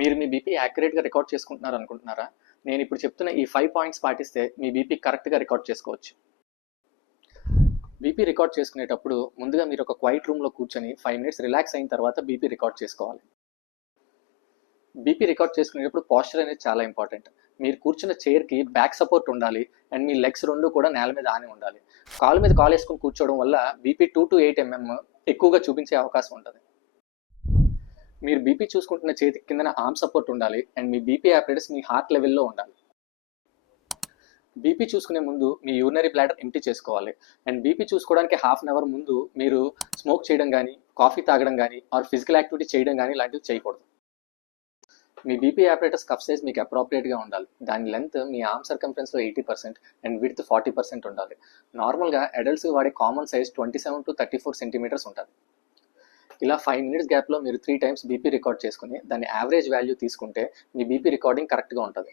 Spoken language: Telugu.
మీరు మీ బీపీ యాక్యురేట్గా రికార్డ్ చేసుకుంటున్నారు అనుకుంటున్నారా? నేను ఇప్పుడు చెప్తున్న ఈ ఫైవ్ పాయింట్స్ పాటిస్తే మీ బీపీ కరెక్ట్గా రికార్డ్ చేసుకోవచ్చు. బీపీ రికార్డ్ చేసుకునేటప్పుడు ముందుగా మీరు ఒక క్వైట్ రూమ్లో కూర్చొని ఫైవ్ మినిట్స్ రిలాక్స్ అయిన తర్వాత బీపీ రికార్డ్ చేసుకోవాలి. బీపీ రికార్డ్ చేసుకునేటప్పుడు పాస్చర్ అనేది చాలా ఇంపార్టెంట్ మీరు కూర్చున్న చైర్కి బ్యాక్ సపోర్ట్ ఉండాలి అండ్ మీ లెగ్స్ రెండు కూడా నేల మీద ఆని ఉండాలి. కాలు మీద కాలు వేసుకొని కూర్చోవడం వల్ల BP two to eight mm ఎక్కువగా చూపించే అవకాశం ఉంటుంది. మీరు బీపీ చూసుకుంటున్న చేతి కిందన ఆర్మ్ సపోర్ట్ ఉండాలి అండ్ మీ బీపీ ఆపరేటర్స్ మీ హార్ట్ లెవెల్లో ఉండాలి. బీపీ చూసుకునే ముందు మీ యూరినరీ బ్లాడర్ ఎంటీ చేసుకోవాలి అండ్ బీపీ చూసుకోవడానికి హాఫ్ అన్ అవర్ ముందు మీరు స్మోక్ చేయడం కానీ కాఫీ తాగడం కానీ ఆర్ ఫిజికల్ యాక్టివిటీ చేయడం కానీ ఇలాంటివి చేయకూడదు. మీ బీపీ ఆపరేటర్స్ కప్ సైజ్ మీకు అప్రోప్రియేట్గా ఉండాలి. దాని లెంత్ మీ arm సర్కంఫరెన్స్లో eighty percent and width forty percent ఉండాలి. నార్మల్గా అడల్ట్స్ వాడే common size twenty seven to thirty four centimetres ఉంటుంది. ఇలా ఫైవ్ మినిట్స్ గ్యాప్లో మీరు త్రీ టైమ్స్ బీపీ రికార్డ్ చేసుకుని దాని యావరేజ్ వాల్యూ తీసుకుంటే మీ బీపీ రికార్డింగ్ కరెక్ట్గా ఉంటుంది.